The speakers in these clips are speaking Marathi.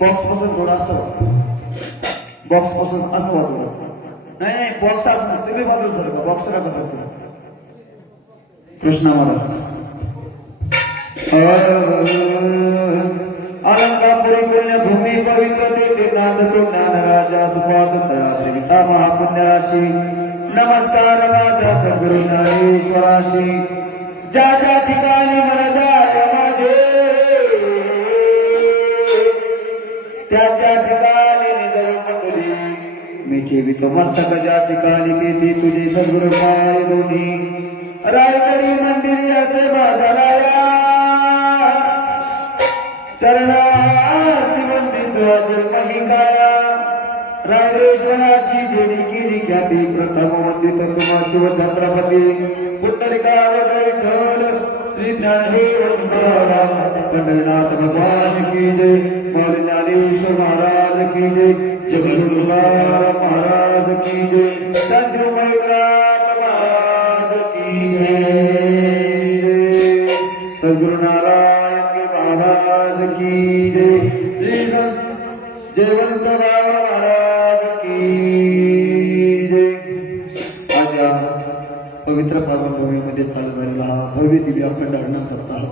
बॉक्स पासून थोडं असं बॉक्स पासून असं वाजवलं नाही नाही बॉक्स असं तुम्ही बाजूला सर का बॉक्स नका सर कृष्ण महाराज अलंकापुरी पुण्यभूमी पवित्र देते नांदतो ज्ञानराजा सुपादता श्रीता महापुण्यराशी नमस्कार माझा सद्गुरु ज्ञानेश्वराशी ज्या ज्या ठिकाणी मला जाय माझे त्या त्या ठिकाणी निजरूप तुझी मी ठेवितो मस्तक ज्या ठिकाणी ते तुझे सद्गुरु पाय दोन्ही रायकरी मंदिरी असे बाजाराया चरणासी वंदित असे महिकाया रायरेश्वराशी जेडी गिरी ख्याती प्रथम वंदित तुम्हा शिवछत्रपती पुंडलिकावत विठ्ठल श्री ज्ञानदेव पंढरीनाथ भगवान की जय मौली ज्ञानेश्वर महाराज की जय जगद्गुरु महाराज की जय चंद्रमयुराज महाराज की जय सद्गुरु नारायण के महाराज की जय जयवंत महाराज की जय। आज या पवित्र पार्वतीमध्ये चालू झालेला हा भव्य दिव्य अखंड हरिनाम सप्ताह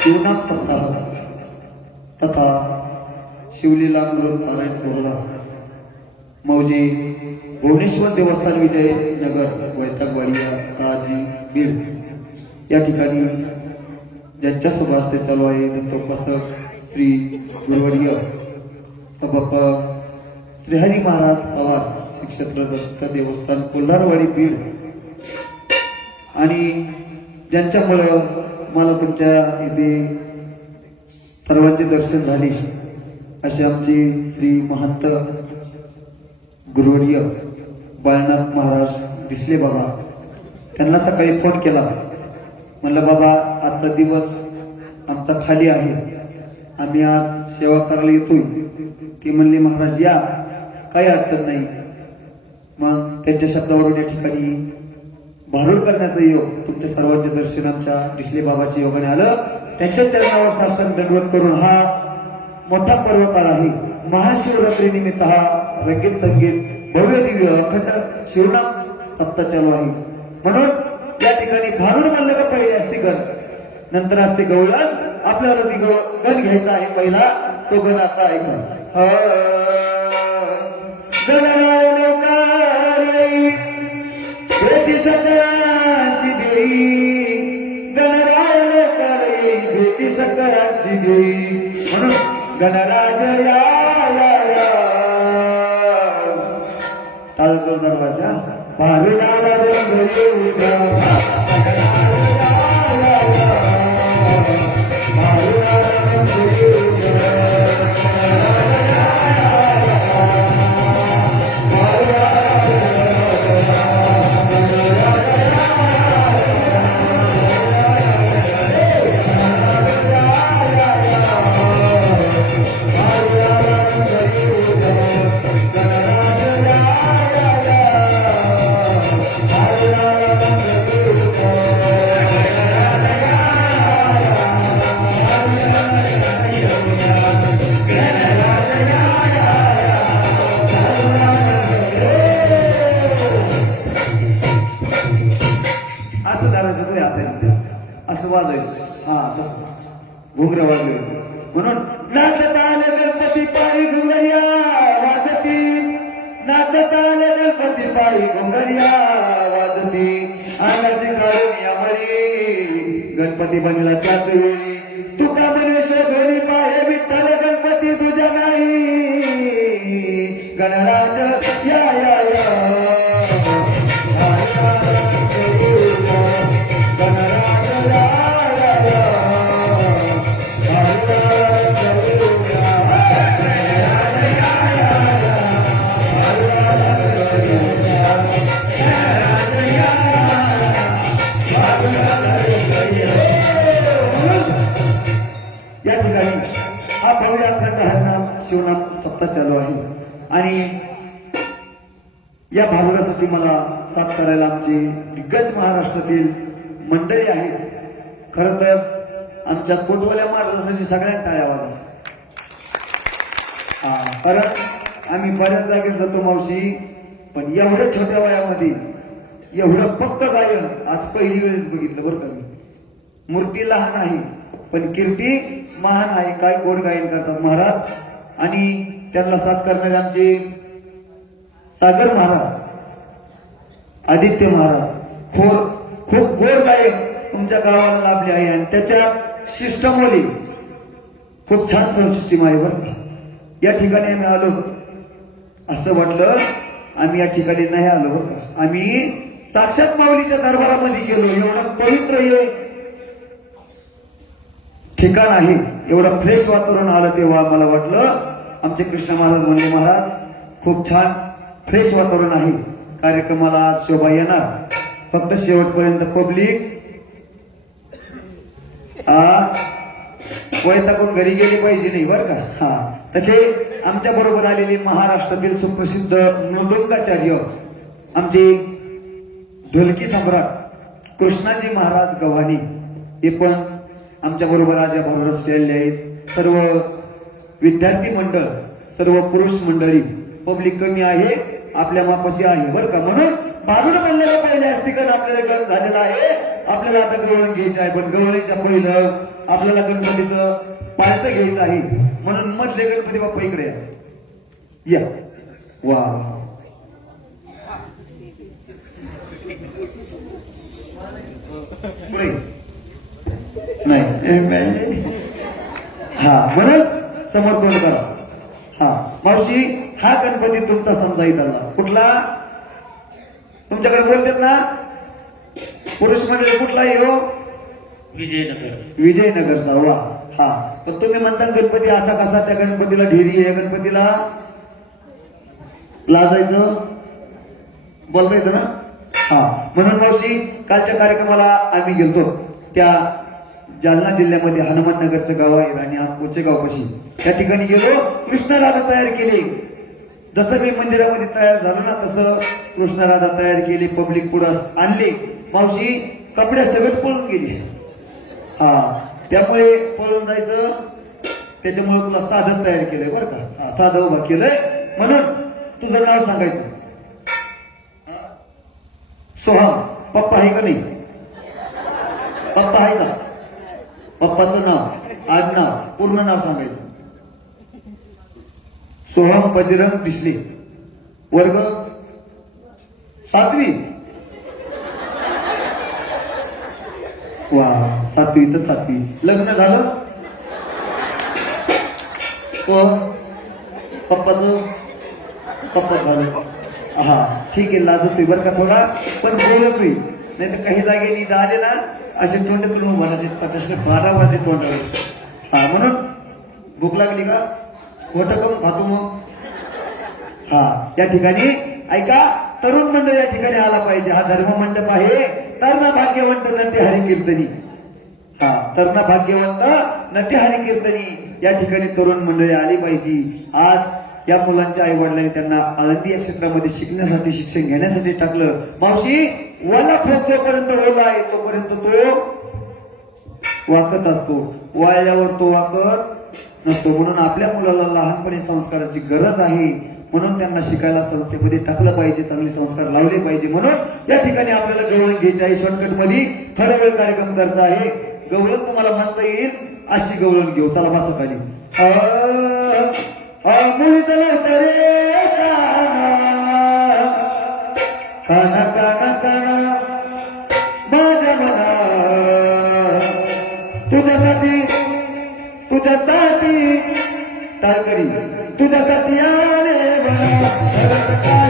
शिवनाम सप्ताह तथा शिवलीला अमृत पारायण सोहळा मौजे भुवनेश्वर देवस्थान विजय नगर वैतागवाडी ताजी बीड या ठिकाणी ज्यांच्या सुभाष चालू आहे दत्तोपासक श्री गुरुवर्य बाप्पा श्रीहरी महाराज पवार श्री क्षेत्र दत्त देवस्थान कोल्हारवाडी बीड आणि ज्यांच्यामुळं मला तुमच्या इथे सर्वांचे दर्शन झाले असे आमचे श्री महंत गुरुवर्य बाळनाथ महाराज दिसले बाबा त्यांना सकाळी फोन केला म्हणलं बाबा आजचा दिवस आमचा खाली आहे आम्ही आज सेवा करायला येतोय ती म्हणली महाराज या काही अडचण नाही मग त्यांच्या शब्दावरून या ठिकाणी भारूड करण्याचं योग तुमच्या सर्वांचे दर्शन आमच्या डिसले बाबाच्या योगाने आलं त्यांच्या चरणावर साष्टांग दंडवत करून हा मोठा पर्वकाळ आहे महाशिवरात्री निमित्त हा रंगीत संगीत भव्य दिव्य अखंड शिवनाम सप्ताह चालू आहे म्हणून या ठिकाणी भारूड म्हणलं का पहिले असते गण नंतर असते गवळण आपल्याला ती गण घ्यायचा आहे पहिला तो गण असा ऐका भेटी सकराची देई गणराय लोकाई भेटी सकराची देई म्हणून गणराज या टाळतो दरवाजा भारूडाला रंगले उद्या घुंगरं वाजले म्हणून नाचत आले गणपती पायी घुंगरिया वाजती नाचत आले गणपती पायी घुंगरिया वाजती अंगाची काढून यावळी गणपती बनला त्याच वेळी तुका म्हणे शोधली पाय विठ्ठल गणपती तुझ्या नाही गणराज या या या या ठिकाणी हा भव्य अखंड हरिनाम शिवनाम सप्ताह चालू आहे आणि या भारुडासाठी मला साथ करायला आमचे दिग्गज महाराष्ट्रातील मंडळी आहेत खरं तर आमच्या पोटवाल्या महाराजांसाठी सगळ्यांना टाळ्या वाजवा. कारण आम्ही बऱ्याच जागेत जातो मावशी, पण एवढ्या छोट्या वयामध्ये एवढं पक्क गायन आज पहिली वेळेस बघितलं बरं का मी. मूर्ती लहान आहे पण कीर्ती महान आहे. काय गोड गायन करतात महाराज. आणि त्यांना साथ करणारे आमचे सागर महाराज, आदित्य महाराज खूप गोड गायक तुमच्या गावाला लाभले आहे. आणि त्याच्या शिष्टमोली खूप छान सिस्टीम आहे बरं का. या ठिकाणी आम्ही आलो असं वाटलं आम्ही या ठिकाणी नाही आलो बरं का. आम्ही साक्षात माऊलीच्या दरबारामध्ये गेलो. एवढं पवित्र हे ठिकाण आहे, एवढं फ्रेश वातावरण आलं तेव्हा आम्हाला वाटलं. आमचे कृष्ण महाराज म्हणले महाराज खूप छान फ्रेश वातावरण आहे, कार्यक्रमाला आज शोभा येणार, फक्त शेवटपर्यंत पब्लिक वैतागून घरी गेली पाहिजे नाही बरं का. तसे आमच्या बरोबर आलेले महाराष्ट्रातील सुप्रसिद्ध मृदंगाचार्य आमचे ढोलकी सम्राट कृष्णाजी महाराज गव्हाणे हे पण आमच्या बरोबर आज या भारत आलेले आहेत. सर्व विद्यार्थी मंडळ, सर्व पुरुष मंडळी, पब्लिक कमी आहे, आपल्या मापाशी आहे बरं का. म्हणून बाजूला म्हणलेलं पहिले अस्तिकन आपल्याला गरज झालेला आहे. आपल्याला आता गवळण घ्यायचं आहे, पण गवळणीच्या पहिलं आपल्याला गणपतीचं पाळतं घ्यायचं आहे. म्हणून मधले गणपती बाप्पा इकडे या. वा नाही म्हणून समोर तोंड करा. मावशी हा गणपती तुमचा समजायत आला. कुठला तुमच्याकडे बोलतात ना पुरुष मंडळी, कुठला येऊ? विजयनगरचा. वा पण तुम्ही म्हणता गणपती असा कसा, त्या गणपतीला ढेरी आहे, गणपतीला लाजायचं बोलतायचं ना. म्हणून मावशी कालच्या कार्यक्रमाला आम्ही गेलतो त्या जालना जिल्ह्यामध्ये हनुमान नगरचं गाव आहे आणि कोचेगावपाशी, त्या ठिकाणी गेलो. कृष्णराधा तयार केली. जसं मी मंदिरामध्ये तयार झालो ना तसं कृष्णराधा तयार केली, पब्लिक पुढं आणली. मावशी कपड्या सगळं पळून गेली. त्यामुळे पळून जायचं, त्याच्यामुळे तुला साधन तयार केलंय बरं का. साधं उभा केलंय. म्हणून तुझं नाव सांगायचं सोहम. पप्पा आहे का नाही? पप्पा आहे का? पप्पाचं नाव, आडनाव, पूर्ण नाव सांगायचं. सोहम बजरंग डिसले, वर्ग 7वी. वा 7वी तर 7वी. लग्न झालं? पप्पा झालं. ठीक आहे, लाजतोय बरं का थोडा, पण बोलतोय. नाही तर काही जागे निदा आले ना असे तोंड करून म्हणायचे 12 वाजे तोंडावर. म्हणून भूक लागली का खोटं करून खातो मग. या ठिकाणी ऐका, तरुण मंडळ या ठिकाणी आला पाहिजे. हा धर्म मंडप आहे. तरुण भाग्यवंत नटे हरिकीर्तनी. तरुण भाग्यवंत नटे हरिकीर्तनी या ठिकाणी तरुण मंडळी आली पाहिजे. आज या मुलांच्या आई वडिलांनी त्यांना आळंदी या क्षेत्रामध्ये शिकण्यासाठी, शिक्षण घेण्यासाठी टाकलं. मावशी वाला जोपर्यंत ओला आहे तोपर्यंत तो वाकत असतो, वाळल्यावर तो वाकत नसतो. म्हणून आपल्या मुलाला लहानपणी संस्काराची गरज आहे. म्हणून त्यांना शिकायला संस्थेमध्ये टाकलं पाहिजे, चांगले संस्कार लावले पाहिजे. म्हणून या ठिकाणी आपल्याला गवळण घ्यायची आहे. शॉर्टकट मध्ये थोडा वेळ कार्यक्रम करता आहे. गवळण तुम्हाला म्हणता येईल अशी गवळण घेऊ. चला बसा खाली. काना काना काना माझ्या मना तुझ्यासाठी टाळकरी तुझ्यासाठी आले तुझ्यासाठी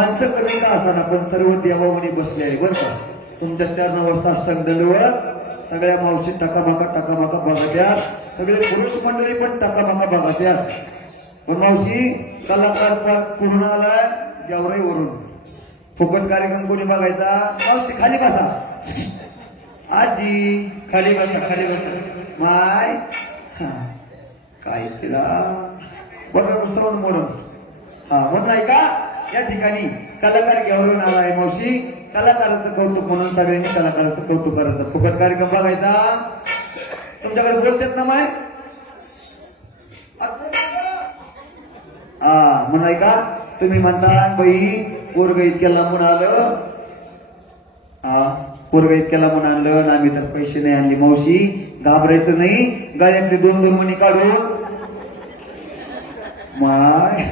माणसं कमी का असताना पण सर्व देवावणी बसले आहे बरं का. तुमच्या चरणावर साष्टांग दंडवत सगळ्या मावशी टकामाका बघत्या, सगळे पुरुष मंडळी पण टकामाका बघत्या. पण मावशी कलाकार पूर्ण आलाय गेवराई वरून. फुकट कार्यक्रम कोणी बघायचा? मावशी खाली बसा, आजी खाली बसा माय. काय तिला बरोबर श्रवण म्हणून म्हणून नाही का या ठिकाणी कलाकार घेऊन आला आहे. मावशी कलाकाराचं कौतुक म्हणून सगळ्यांनी कलाकाराचं कौतुक करायचं. फुकट कार्यक्रम बघायचा. तुमच्याकडे बोलतात ना माय म्हणाय का तुम्ही म्हणता बाई पोरग इतक्या लांबून आलं, पोरग इतक्या लांबून आणलं ना आम्ही तर पैसे नाही आणले. मावशी घाबरायचं नाही, गळ्यातले 2-2 मणी काढून माय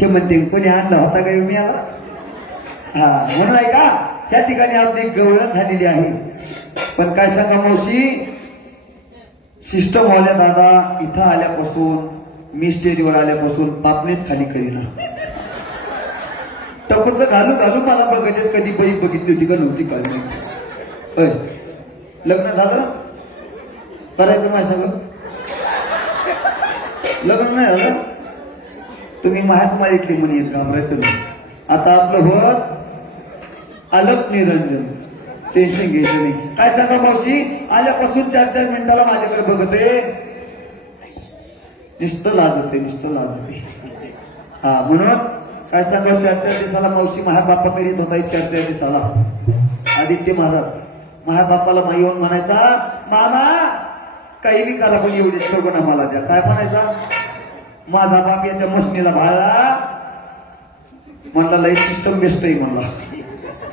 ते म्हणते कोणी आणला होता का मी आला. म्हणून आहे का त्या ठिकाणी आपली गवळण झालेली आहे. पण काय सांगा मावशी, सिस्टम वाल्या दादा इथं आल्यापासून मी स्टेजवर आल्यापासून पापणीच खाली करीना. टपरचं घालू मला बघायचे कधी बाई बघितली होती का नव्हती का नाही. लग्न झालं करायचं माझ्या सगळं लग्न नाही झालं. तुम्ही महात्मा इथली म्हणी येत घाबरायचं नाही. आता आपलं होत अलग निरंजन, टेन्शन घ्यायचं नाही. काय सांगा मावशी, आल्यापासून 4-4 मिनिटाला माझ्याकडे बघते, नुसतं लाजते. म्हणून काय सांगा 4-4 दिवसाला मावशी महाबापा करीत होता. 4-4 दिवसाला आदित्य महाराज महाबापाला येऊन म्हणायचा, मामा काही बी करा पण एवढी शोभना मला द्या. काय म्हणायचा, माझा बाप याच्या मशनीला भाळला म्हणला लय सिस्टम बेस्ट आहे, म्हणला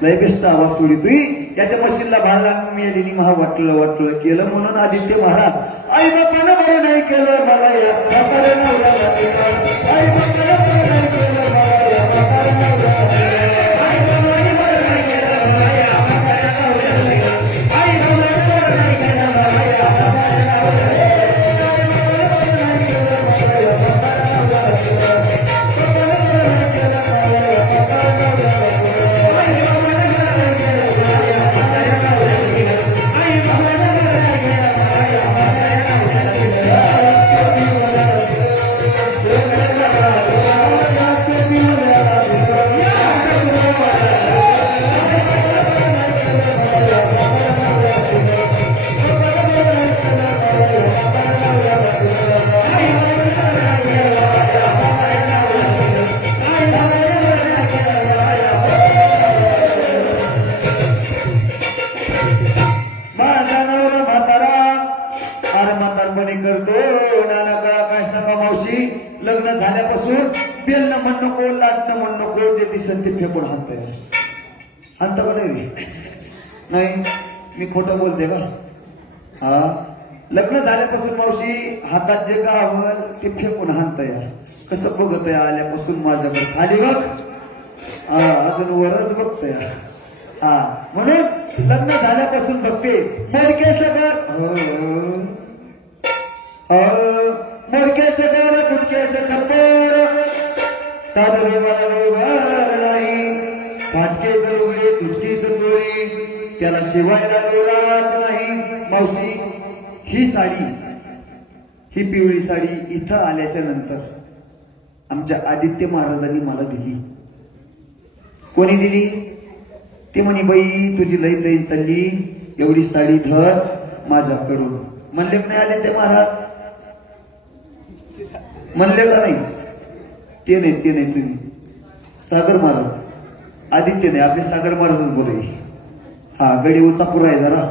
लय बेस्ट आवाज सोडी तुही त्याच्या मशीनला भाळला. मी आलेली महा वाटलं केलं. म्हणून आदित्य महाराज आई बापानं बरं नाही केलं मला आई बापानं नाही केलं लग्न झाल्यापासून बेल न म्हण नको, लाट न म्हण नको, जे दिसन ते फेकून हाणतंय. हाणतं का नाही? मी खोटं बोलते का? लग्न झाल्यापासून मावशी हातात जे गावल ते फेकून हाणतंय. कसं बघतय आल्यापासून माझ्याकडे खाली बघ, अजून वरच बघतोय. म्हणून लग्न झाल्यापासून बघते मोडके सगळं मोडकेचे घर कुटकेचे खपर साधरे नाही, फाटकेचं लुगडे तुटकीचं चोळी त्याला शिवायला लोळाच नाही. मावशी ही साडी, ही पिवळी साडी इथं आल्याच्या नंतर आमच्या आदित्य महाराजांनी मला दिली. कोणी दिली? ते म्हणे बाई तुझी लई दैन चालली, एवढी साडी धर माझ्याकडून. म्हणले नाही आले ते महाराज, म्हणले का नाही? ते नाही तुम्ही सागर महाराज आदित्य नाही, आपले सागर महाराजच बोलाय. गडी उचा पुरा आहे जरा,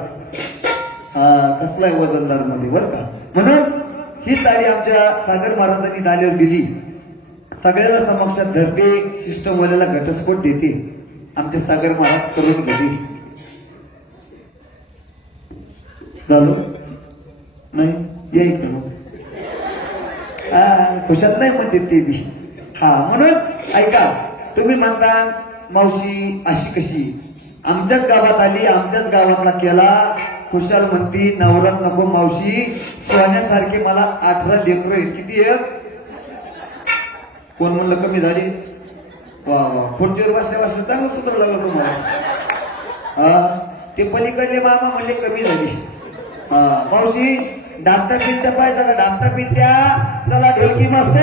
कसला आहे वजनदार मध्ये बरं का. म्हणून ही साडी आमच्या सागर महाराजांनी डाल्यावर दिली. सगळ्याला समक्षात धरते, सिस्टमवाल्याला घटस्फोट देते. आमचे सागर महाराज करून गेली. झालो नाही येईल का खुशात नाही म्हणते ते बी. म्हणून ऐका, तुम्ही म्हणता मावशी अशी कशी आमच्याच गावात आली, आमच्याच गावातला केला. खुशाल म्हणती नवरात नको मावशी, सोन्यासारखे मला 18 लेकरं आहेत. किती आहेत? कोण म्हणलं कमी झाली? वा वा, खुर्चीवर बसल्या बसल्या चांगलं सूत्र लागलं तुम्हाला. हा, ते पलीकडले मामा म्हणले कमी झाली. हा, मावशी डाक्टर पित्या पाहिजे का? डाक्टर पित्या चला ढोलकी मस्त.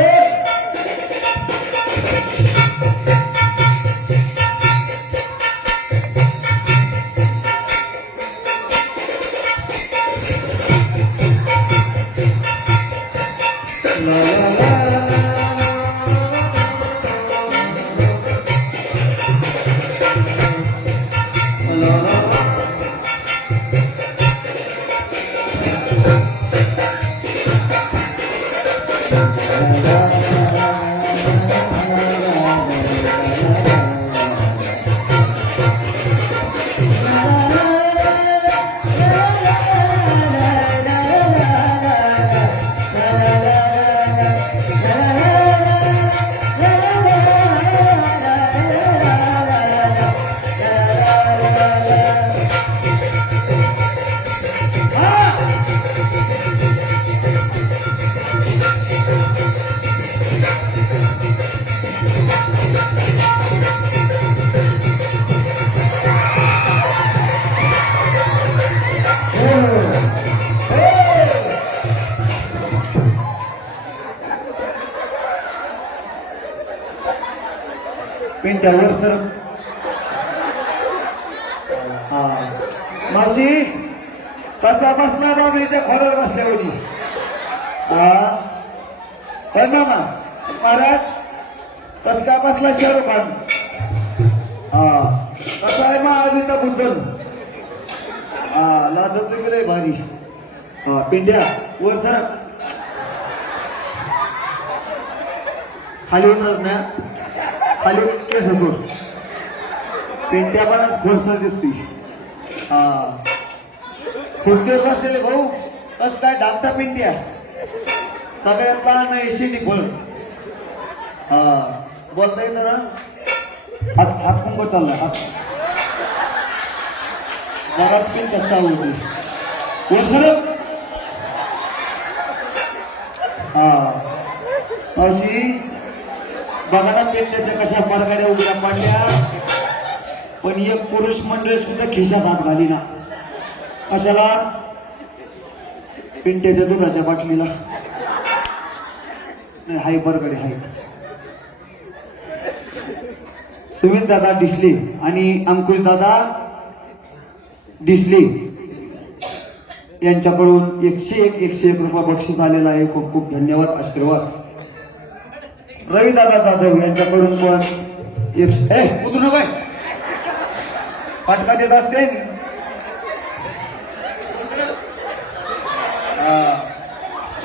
पिंट्यावर सर. हा, मावशी कसा बसणार आम्ही त्या खोल्यावर बसल्यावरती. हा, ना महाराज कस का बसला शाहरुख खान. हा, कसा आहे मग आधीचा बुद्धन. हा, लाजत गेलंय भारी. हा, पिंट्या वर सर. खाली होणार ना, खाली केस होतो. पेंट्या पण घोषणा दिसते. हा, खुर्चीवर बसलेले भाऊ कस काय डाकता पेंट्या सगळ्यात लहान एशी निफळ. हा, बोलता येतं ना. हात कुंभ चालला. हात बराच पिन कसा होती. सर. हा, मावशी बघा ना पेंट्याच्या कशा मार्गाने उभ्या पाडल्या, पण एक पुरुष मंडळ सुद्धा खिशात हात घाली ना. कशाला? पिंट्याच्या दुधाच्या बाटलीला. नाही, हाय बरकडे हाय. सुमित दादा डिसले आणि अंकुश दादा डिसले यांच्याकडून 101 रुपये बक्षीस आलेला आहे. खूप खूप धन्यवाद, आशीर्वाद. रवी दादा जाधव यांच्याकडून पण उतरू नका, फाटका देत असते.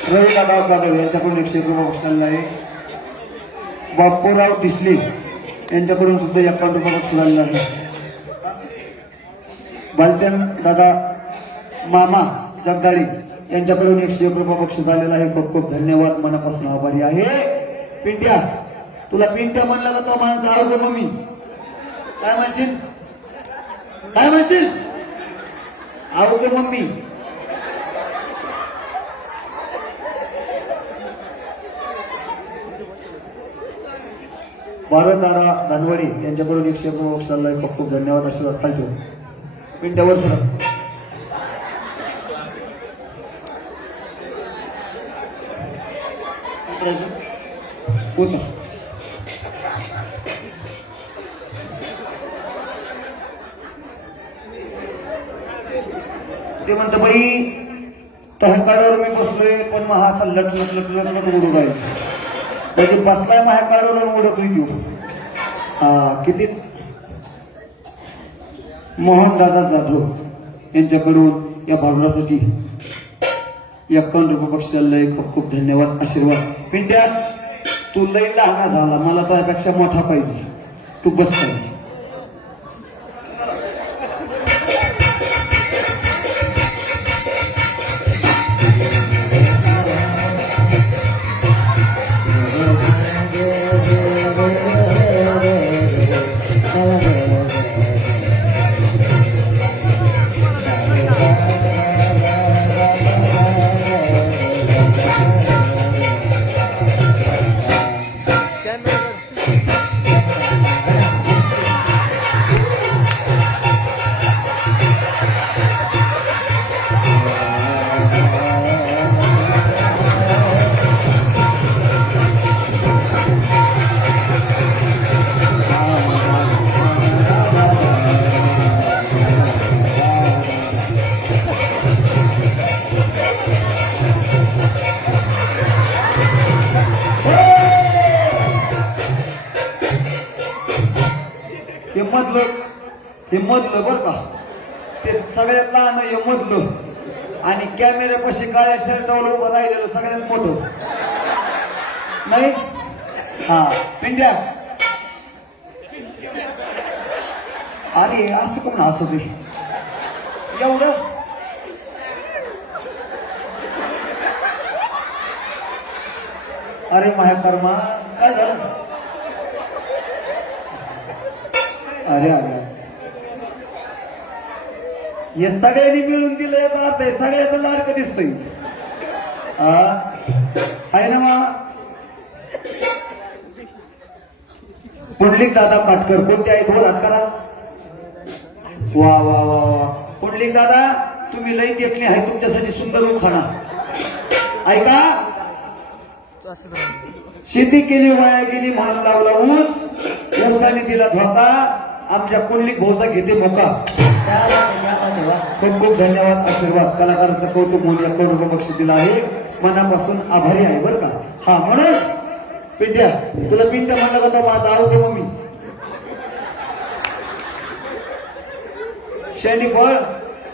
रवी दादा जाधव यांच्याकडून 101 रुपये बक्षीस आलेला आहे. बापूराव डिसले यांच्याकडून सुद्धा 51 रुपये बक्षीस आलेला आहे. बालचंद दादा मामा जगदाळी यांच्याकडून 101 रुपये बक्षीस आलेला आहे. खूप खूप धन्यवाद, मनापासून आभारी आहे. पिंट्या, तुला पिंट्या म्हणलं का तो माझा आवड मम्मी. काय म्हणशील? काय म्हणशील? आवड मम्मी. भारतारा दानवडी यांच्याकडून 101 रुपये बक्षीस आलेला आहे. खूप खूप धन्यवाद, आशीर्वाद. खालतो पिंट्यावर सर. होता ते म्हणतं बाई तहकाळावर मी बसलोय, पण मग हा असा लटलट लटलट उडू राहायचं. म्हणजे बसलाय माझ्या काळावर उडतोय तू. हा, किती. मोहन दादा जाधव यांच्याकडून या भावनासाठी 51 रुपये बक्षीस आलंय. खूप खूप धन्यवाद, आशीर्वाद. पिंट्या, तू लई लहान झाला, मला त्यापेक्षा मोठा पाहिजे. तू बस काय. Channel हे मधलं बरं का, ते सगळ्यात लहान हे मधलं, आणि कॅमेऱ्यापाशी काळ्या शर्टावर उभं राहिलेलं सगळ्यात मोठं नाही. हा पिंड्या, अरे असं कोण असं ते एवढं अरे माझ्या कर्मा काय झालं. अरे अरे हे सगळ्यांनी मिळून दिलं याचा अर्थ आहे सगळ्याचं लाडकं दिसतंय. आहे ना मा पुंडलिक दादा काटकर कोणते आहेत हो हात करा. वा वा वा वा पुंडलिक दादा तुम्ही लई देखणे आहे तुमच्यासाठी सुंदर उखाणा ऐका. शेती केली वाया गेली मान लावला ऊस ऊसाने दिला धोका आमच्या पुंडलिक भाऊचा घेते मोका. खूप खूप धन्यवाद आशीर्वाद कलाकारांचं कौतुक म्हणून या करोड बक्षीस दिला आहे मनापासून आभारी आहे बरं का. हा म्हणून पिंट्या तुला पिंट्या म्हणलं का माझा आवडतो मम्मी शेंडी फळ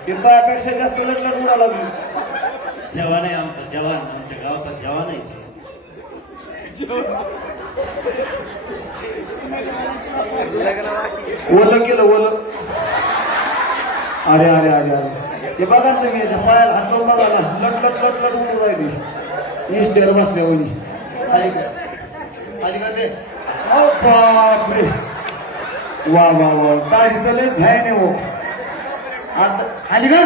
पिंपळापेक्षा जास्त लटलट उडाला लागली. जवान आहे आमचा जवान आमच्या गावाचा जवान आहे. ओलं केलं ओलं. अरे अरे अरे अरे हे बघा तुम्ही पायाला हात लावून बघा ना लटलट लटलट उडून राहिली इस्टेर बसल्या होती. बापरे वा वा वा दाढी तर लय भय नाही हो आता आली का.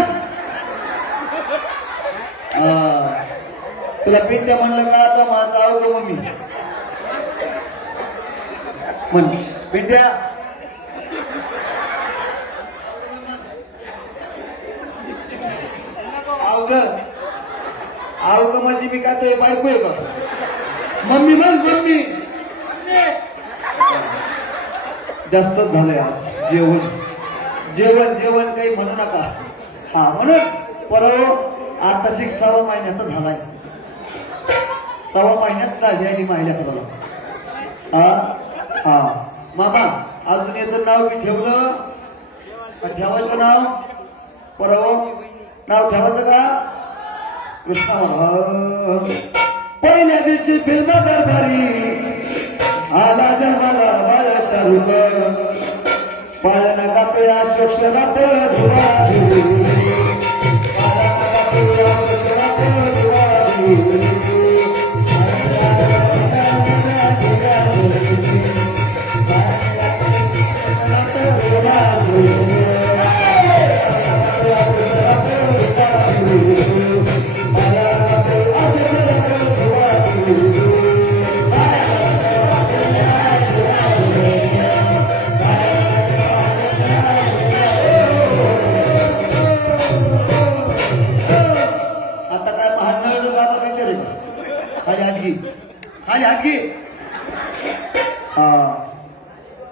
तुला पिंट्या म्हणलं का आता माझा आवडतो मम्मी म्हण पिंट्या. आवग म्हणजे मी काय तो बायको आहे का मम्मी बस मम्मी. जास्तच झालंय आज जेवण जेवण जेवण काही म्हणू नका. हा म्हणून परवा आता 6 महिन्याचा झालाय 6 महिन्यात झाली आली महिन्याकडे. हा मामा अजून याचं नाव मी ठेवलं ठेवायचं नाव परवा नाव ठेवायचं का कृष्णा. पहिल्या दिवशी फिल्म दरबारी आला जन्माला बाळा शाहरुख पाळणा गातो अशोक शरात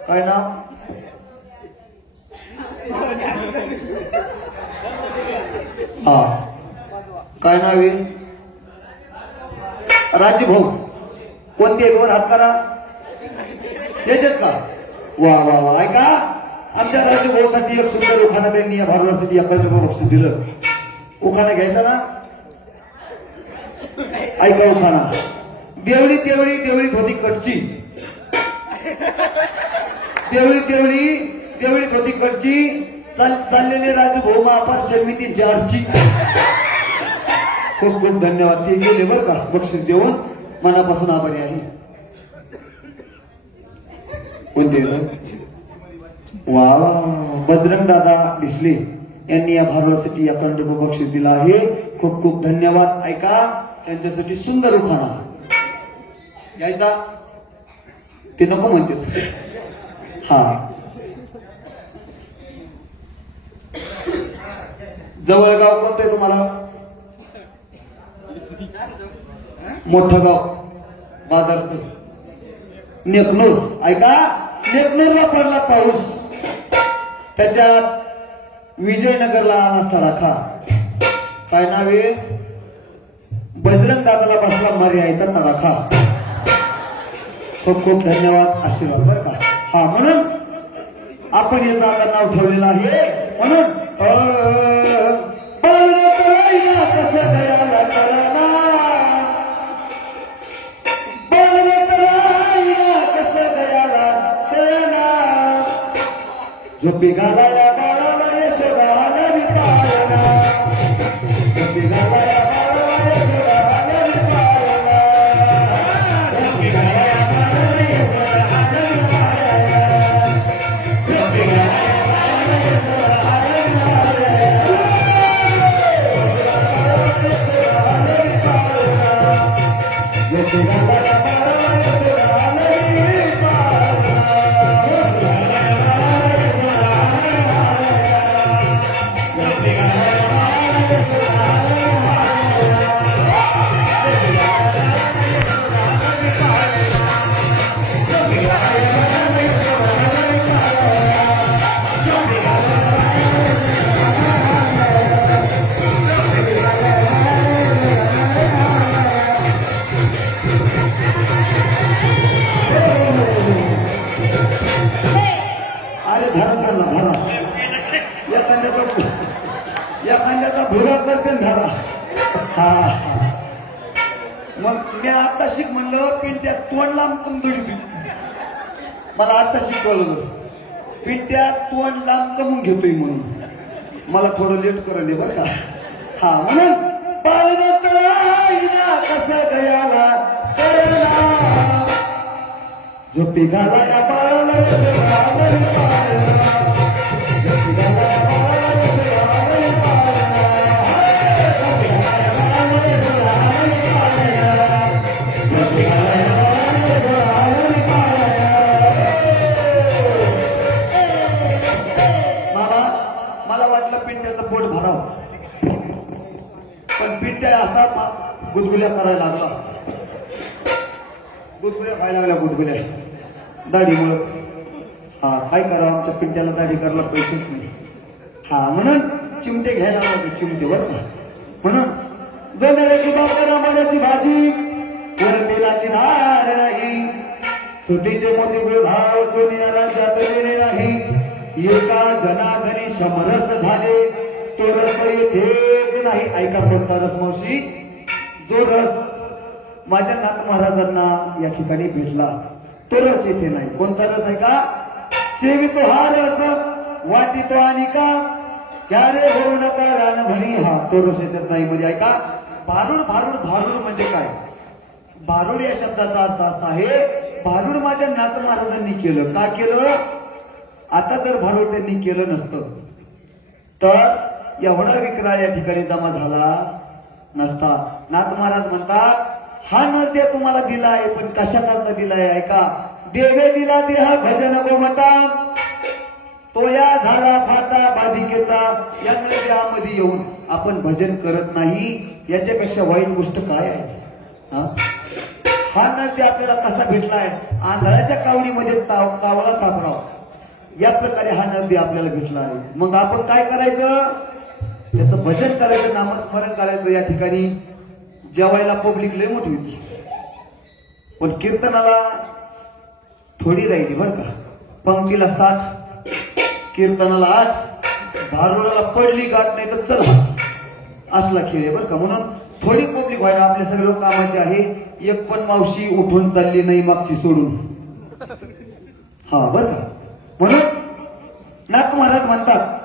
काय नाव काय नाव आहे राजी भाऊ कोणते एक वर हात करा त्याच्यात का. वा वा वा ऐका आमच्या राजी भाऊसाठी एक सुंदर उखाणा त्यांनी या भारतासाठी या कर्ज बक्षीस दिलं. उखाणा घ्यायचा ना ऐका उखाणा. देवळी तेवळी देवळीत होती कटची देवळी तेवळी देवळीत होती कटची चाललेले राजू भाऊ महापार समिती चारची. खूप खूप धन्यवाद ते गेले बरं का बक्षीस देऊन मनापासून आभारी आहे. कोणते वा बजरंग दादा डिसले यांनी या भारतासाठी या कंठ बक्षीस दिला आहे. खूप खूप धन्यवाद. ऐका त्यांच्यासाठी सुंदर उखाणा यायचा ते नको म्हणते. हा जवळ गाव कोणतं आहे तुम्हाला मोठं गाव बाजारचं नेकनूर. ऐका नेकनूरला पडला पाऊस त्याच्यात विजयनगरला आला तडाखा. काय नाव आहे बजरंग दादाला बसला मर्यायचा तडाखा. खूप खूप धन्यवाद आशीर्वाद बरं का. हा म्हणून आपण या जागा नाव ठेवलेलं आहे म्हणून कसं गयाला कळना कसं गयाला कळना झोपी घालाया बाळाला यशोदाला विपाळना झोपी घालाया बाळाला यशोदाला विपाळना झोपी घालाया बाळाला यशोदाला विपाळना झोपी घालाया बाळाला यशोदाला विपाळना झोपी घालाया या खांद्याचा भुरा करते झाला. हा मग मी आता शिक म्हणलं पिंट्या तोंड लांब कमजोरी मला आता शिकवलं पिंट्या तोंड लांब कमून घेतोय म्हणून मला थोडं लेट करून बरं का. हा म्हणून कसं गयाला झोपी घालाया बाळाला मला वाटलं पिंट्याचं पोट भरावं पण पिंट्या असा गुदगुल्या करायला लागला. गुदगुल्या खायला लागल्या गुदगुल्या दाढीमुळं. हा काय करावं आमच्या पिंट्याला दाढी करायला पैसेच नाही. हा म्हणून चिमटे घ्यायला लागले चिमटे बरं का. म्हणून गंधाची बापर आंबाड्याची भाजी वर तेलाची धार नाही सुटीचे मोती भाव सोनियाला जातलेले नाही. एका जनाघरी समरस झाले तो रस येथे नाही. ऐका कोणता रस मावशी जो रस माझ्या नाथ महाराजांना या ठिकाणी भेटला तो रस येथे नाही. कोणता रस आहे का सेवितो हा रस वाटितो आणि का क्यारे होऊ नका रानभरी हा तो रस याच्यात नाही. म्हणजे ऐका भारूड भारूड भारूड म्हणजे काय भारूड या शब्दाचा अर्थ असा आहे भारूड माझ्या नाथ महाराजांनी केलं. का केलं आता जर भारूड त्यांनी केलं नसतं तर एवढा विक्राळ या ठिकाणी जमा झाला नसता. नाथ महाराज म्हणतात हा नृत्य तुम्हाला दिलाय पण कशाकरता दिलाय ऐका. देवे दिला देहा भजन गोमता तो या झाला फाटा बाधिकेचा या नृत्यामध्ये येऊन आपण भजन करत नाही. याच्यापेक्षा वाईट गोष्ट काय आहे. हा नृत्य आपल्याला कसा भेटलाय आंधळाच्या कावडीमध्ये कावळा सापडावा या प्रकारे हा नदी आपल्याला भेटला आहे. मग आपण काय करायचं त्याचं भजन करायचं नामस्मरण करायचं. या ठिकाणी जेवायला पब्लिक लय मोठी होती पण कीर्तनाला थोडी राहिली बरं का. पंक्तीला 60 कीर्तनाला 8 भारुडाला पडली गाठ नाही तर चला असला खेळ आहे बरं का. म्हणून थोडी पब्लिक व्हायला आपल्या सगळं कामाचे आहे. एक पण मावशी उठून चालली नाही मागची सोडून. हा बरं का. म्हणून नाथ महाराज म्हणतात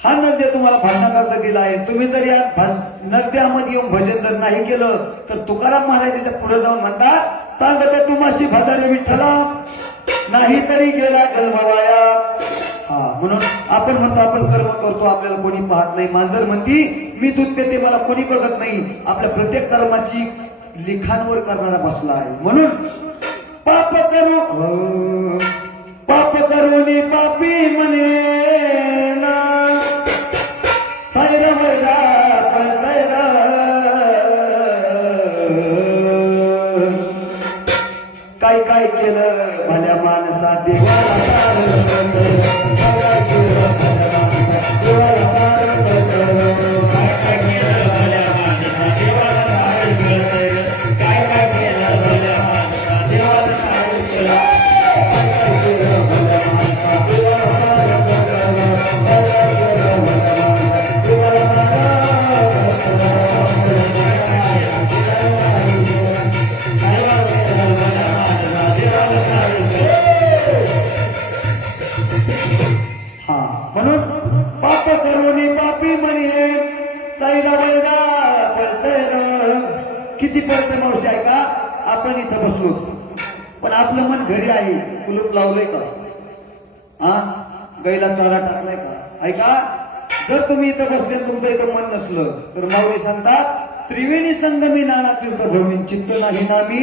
हा नृत्य तुम्हाला भांडणाकरता दिला आहे. तुम्ही जर या नृत्यामध्ये येऊन भजन जर नाही केलं तर तुकाराम महाराजांच्या पुढे जाऊन म्हणतात सांगते तुम्हाशी भजारे विठ्ठला नाही तरी गेला जन्मवाया. हा म्हणून आपण म्हणतो आपण कर्म करतो आपल्याला कोणी पाहत नाही. मांजर म्हणती मी दूध पिते मला कोणी बघत नाही. आपल्या प्रत्येक कर्माची लिखाणवर करणारा बसला आहे. म्हणून पाप करुणी पापी म्हणे काय काय केलं भल्या माणसा देवाला काय काय केलं भल्या माणसा देवाला पडते मावशी आहे का आपण इथं बसलो पण आपलं मन घरी आहे कुलूप लावलंय का हा गाईला चारा टाकलाय का ऐका जर तुम्ही इथं बसले तुमचं इथं मन नसलं तर माऊली सांगतात त्रिवेणी संगमी नाना तीर्थभूमी चित्त नाही नामी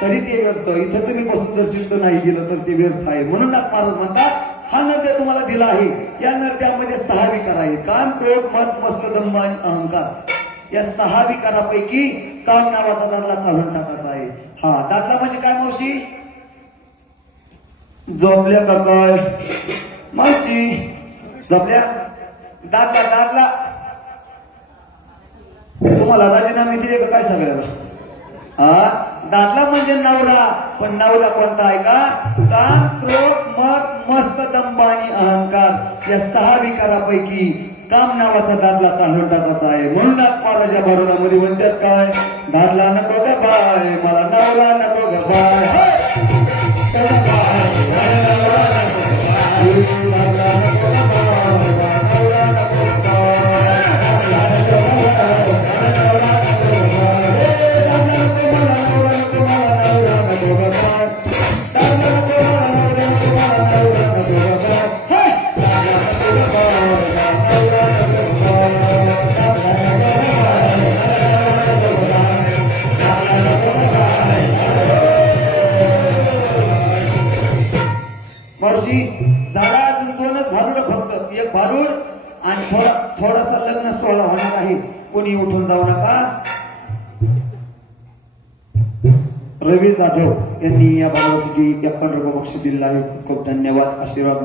तरी ते व्यर्थ इथं तुम्ही बसून जर चित्त नाही दिलं तर ते व्यर्थ आहे म्हणून महाराज म्हणतात हा नृत्य तुम्हाला दिला आहे या नृत्यामध्ये 6 विकार आहेत काम क्रोध मत मस्त दंभ आणि अहंकार या 6 विकारापैकी काम नावाचा दादला काढून टाकायचा आहे हा दादला म्हणजे काय मावशी झोपल्या का काय मावशी झोपल्या दादला दादला तुम्हाला राजीनामे दिले का काय सगळ्याला हा दादला म्हणजे नवरा पण नवरा कोणता आहे का काम क्रोध मत मस्त दंभ आणि अहंकार या 6 विकारापैकी काम नावाचा दादला काढून टाकायचा आहे म्हणून महाराजा भरोणामध्ये म्हणतात काय दादला नको ग बाय मला नवरा नको ग बाय मावशी झाला अजून 2च भारूड फक्त एक भारूड आणि थोडासा लग्न सोहळा होणार आहे कोणी उठून जाऊ नका रवी जाधव यांनी या भावासाठी 51 रुपये बक्षीस दिलेला आहे खूप धन्यवाद आशीर्वाद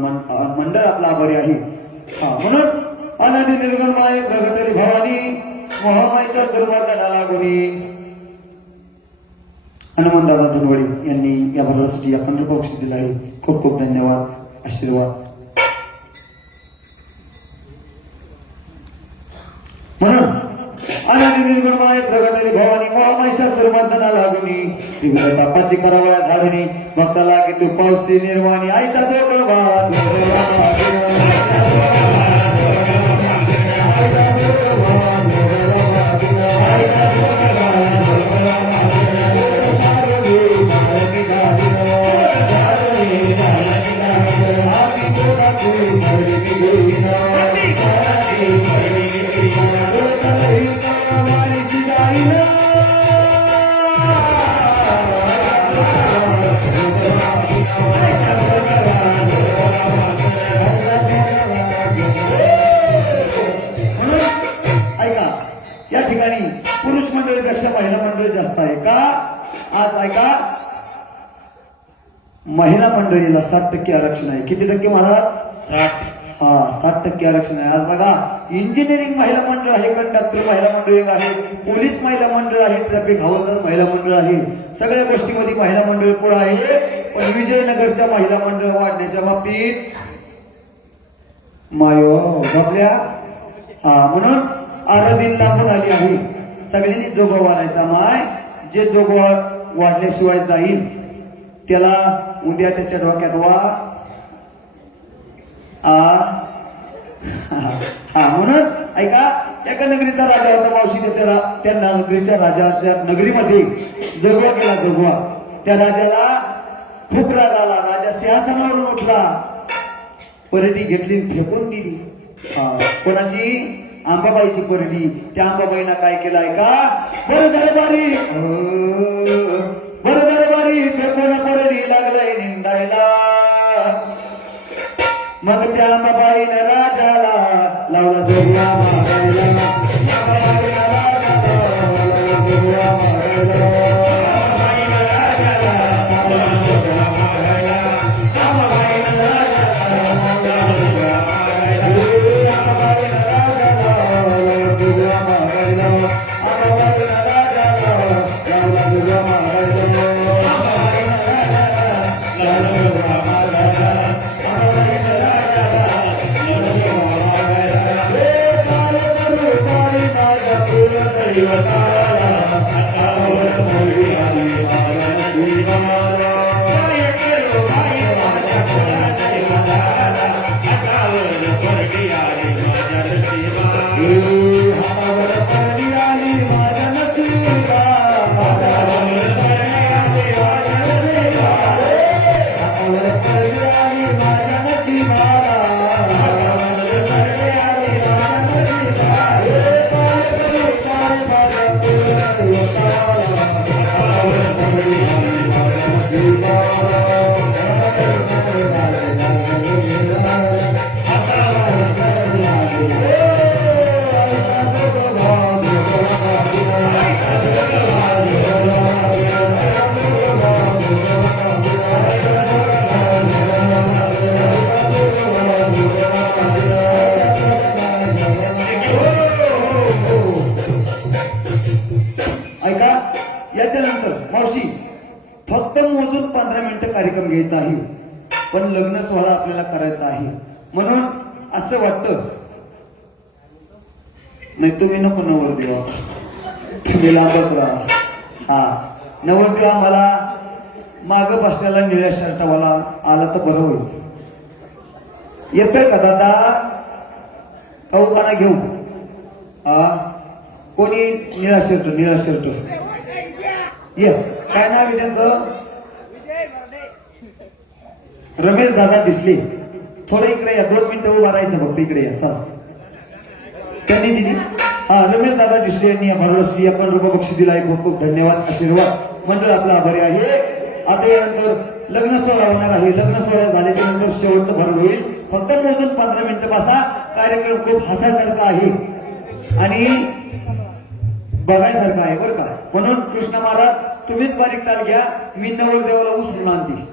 मंडळ आपला आभारी आहे हा म्हणून अनादी निर्गुणमाय प्रगटली भवानी मोहमाईचा दुर्मार्गाला लागुनी हनुमानदादा धुनवडी यांनी या भावासाठी 51 रुपये बक्षीस दिलं आहे खूप खूप धन्यवाद आशीर्वाद म्हणून अनादी निर्गुणमाय प्रगटली भवानी मोहमाईचा दुर्मार्गाला लागुनी दिव्य तापाची करावया धाडणी भक्ताला की तू पावसी निर्वाणी आईचा या ठिकाणी पुरुष मंडळीपेक्षा महिला मंडळी जास्त आहे का आज ऐका महिला मंडळीला 60% आरक्षण आहे किती टक्के महाराज 60% आरक्षण आहे आज बघा इंजिनिअरिंग महिला मंडळ आहे कंडक्टर महिला मंडळ आहे पोलीस महिला मंडळ आहे ट्रॅफिक हवालदार महिला मंडळ आहे सगळ्या गोष्टीमध्ये महिला मंडळ पुढे आहे पण विजयनगरच्या महिला मंडळ वाढण्याच्या बाबतीत मायो बाबल्या म्हणून आराधीन लागून आली आहे सगळ्यांनी जोगवा वाढायचा माय जे जोगवा वाढल्याशिवाय जाईल त्याला उद्या त्याच्या डोक्यात म्हणून ऐका एका नगरीचा राजा होता मावशी त्या नगरीच्या राजाच्या नगरीमध्ये जोगवा केला जोगवा त्या राजाला खूप राग आला राजा सिंहासनावरून उठला परडी घेतली फेकून दिली कोणाची आंबाबाईची परडी त्या आंबाबाईनं काय केलं ऐका बरं दरबारी फेकून परडी लागलाय निंदायला मग त्या आंबाबाईनं राजाला लावला जोगवा मारायला ऐका, याच्यानंतर मावशी फक्त मोजून 15 मिनिटं कार्यक्रम घ्यायचा आहे, पण लग्न सोहळा आपल्याला करायचा आहे. म्हणून असं वाटतं, नाही तुम्ही नको नवरदेवा, तुम्ही लांबच राहा. हा नवरदेवा मला माग बसलेला निळ्या शर्टावाला आला तर बरं होईल. येतोय का दादा? खाऊ खाना घेऊ? हा कोणी? निळा शर्ट, निळा शर्ट. ये, काय नाव आहे त्यांचं? रमेश दादा दिसले. थोडं इकडे या, 2 मिनिटं उभा राहायचं फक्त. इकडे या, चला. त्यांनी दिली. हा, रमेश दादा दिसले यांनी भारतश्री 51 रुपये बक्षीस दिला आहे. खूप खूप धन्यवाद, आशीर्वाद. मंडळ आपला आभारी आहे. आता यानंतर लग्न सोहळा होणार आहे. लग्न सोहळा झाल्याच्या नंतर शेवटचं भर होईल. फक्त मोजून 15 मिनिटं बसा. कार्यक्रम खूप हसासारखा आहे आणि बघायसारखं आहे बरं का. म्हणून कृष्ण महाराज तुम्हीच बारीक ताल घ्या, मी नवरदेवाला उचलून आणते.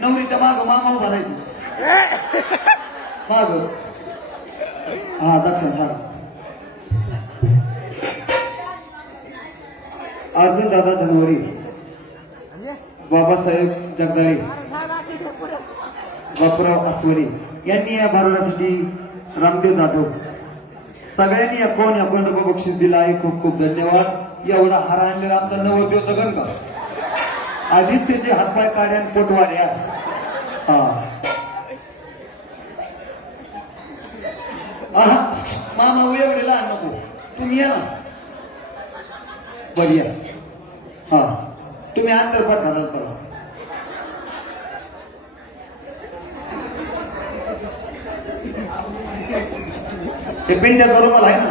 नवरीच्या माग मामा उभा राहायची माग. हा दक्षिण हा अर्जुन दादा धनवरी, बाबासाहेब जगदाळे, बापूराव आसवरे यांनी या भारुडासाठी रामदेव जाधव सगळ्यांनी या कोण बक्षीस दिलं आहे. खूप खूप धन्यवाद. एवढा हार आणलेला आमचा नवरदेव जगन का आधीच त्याचे हातपाय काढ्यान पोटवाल्या. मामा एवढे लहान नको तुम्ही या ना बरी या. हा तुम्ही अंतरपाठ घालाल चला. हे पिंड्याचा रुमाल आहे ना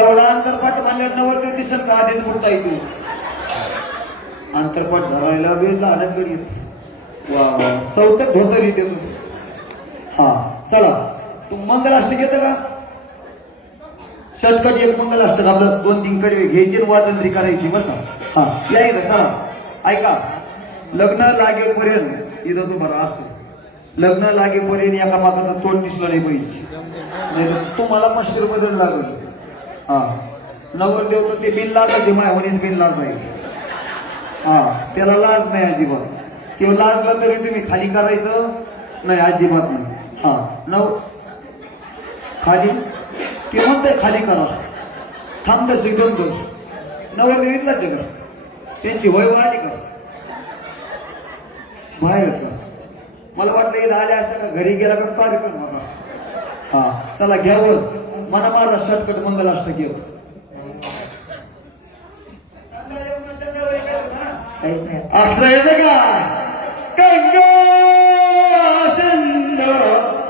एवढा अंतरपाठ मानल्यावर नवरदेव दिसत का आधीच बुडता येतो. अंतरपाठ धरायला वेळ लहानच गडी वा वा चौथक धोतर येते तू. हा चला तू मंगलाष्टक येतं का शर्टकट एक मंगलाष्टक आपलं 2-3 कडवे घ्यायचे वाजंत्री करायची बरं का. हा या इथं चला ऐका लग्न लागेपर्यंत इथं तुम्हाला असं लग्न लागेपर्यंत एका माताचं तोंड दिसलं नाही पाहिजे. तुम्हाला 500 रुपये दंड लागेल. हा नवरदेव तर ते बिन लाजायचे मायावणीच बिन लाज आहे. हा त्याला लाज नाही अजिबात. किंवा लाजला तरी तुम्ही खाली करायचं नाही अजिबात नाही. हा खाली ते म्हणताय खाली करा थांबत दोन दोन नवरदेव इथलाच आहे का त्यांची वय आली का बाहेर का. मला वाटलं इथं आले असता का घरी गेला का कार्यक्रम होता. हा चला घ्यावं मला माझा शर्टकट मंगलाष्टक घेऊ. असं येतं का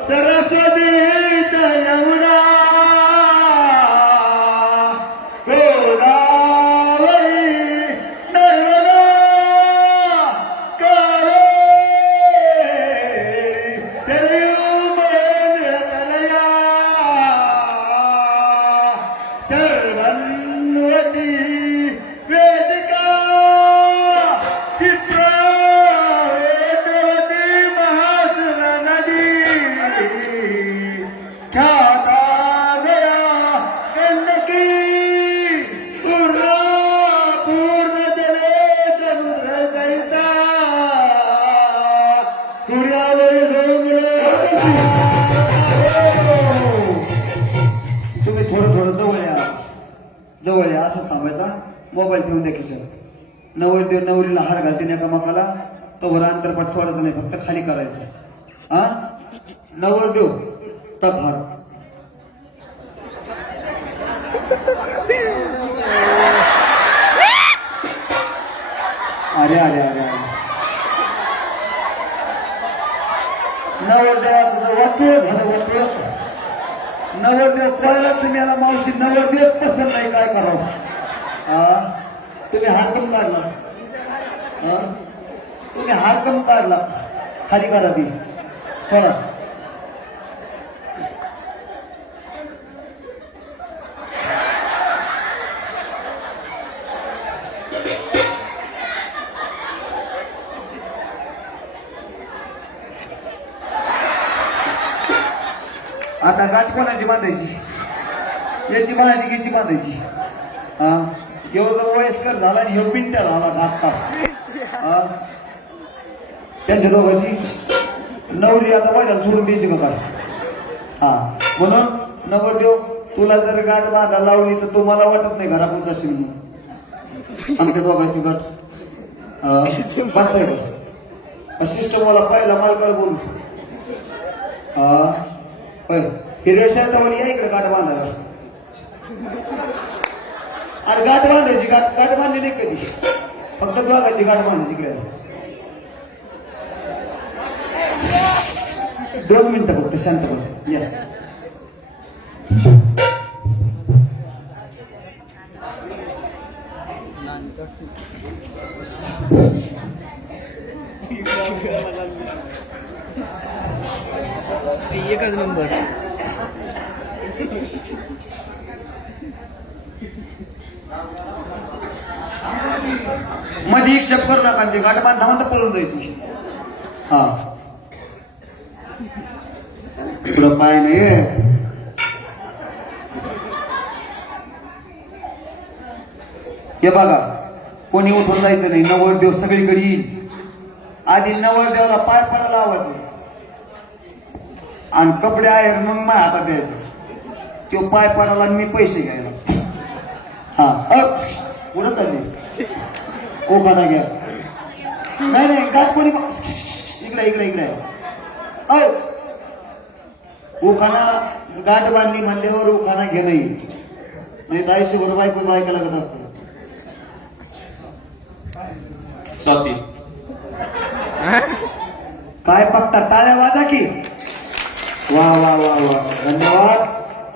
सरस्वती एवढा तुम्ही थोडं जवळ या असं थांबायचा. मोबाईल ठेवून द्या खिशात. नवरदेव नवरीला हार घालते एकामेकाला तोवर अंतरपाठ सोडायचं नाही फक्त खाली करायचं. हा नवरदेव तक हार अरे अरे अरे अरे नवरदेवाचं वाटलं झालं वाटलं. नवरदेव कळलं तुम्ही याला मावशी नवरदेव पसंत नाही काय करावं. तुम्ही हारकम काढला तुम्ही हारकम काढला खाली करा ती थोडा. आता गाठ कोणाची बांधायची याची बांधायची घ्यायची बांधायची. हा एवढं वयस्कर झाला आणि हे पिंट्या झाला घातला. त्यांच्या दोघांची नवरी आता पहिला सोडून द्यायची का काय. हा म्हणून नवरदेव तुला जर गाठ बांधायला लावली तर तुम्हाला वाटत नाही घरातून जाशील म्हणून. आमच्या दोघांची गाठ बांधताय का शिष्ट मला पहिला मालकाला बोलू. हिरव्या शर्टावर या इकडे गाठ बांधायला. आणि गाठ बांधायची गाठ बांधली नाही कधी फक्त दोघांची गाठ बांधायची इकडे. 2 मिनिटं फक्त शांत बस या. एकच नंबर. मध्ये एक शब्द करू नका ते गाठ बांधा म्हणता पळून जायचं. हा पुढं पाय नाही हे बघा कोणी उठून जायचं नाही. नवरदेव सगळीकडे येईल. आधी नवरदेवाला पाय पडायला लावायचं आणि कपडे आहे मग माझ्या हातात द्यायचं. तो पाय पडायला आणि मी पैसे घ्यायला. हा उडत आले कोकाना घ्या. नाही नाही गाठ कोणी इकडे इकडे इकडे उखाना गाठ बांधली म्हणल्यावर उखाना घेणं येईल. म्हणजे 250 बायको ऐकायला लागत असतं. स्वाती काय पत्ता टाळ्या वाजा की. वा वा वा वा धन्यवाद.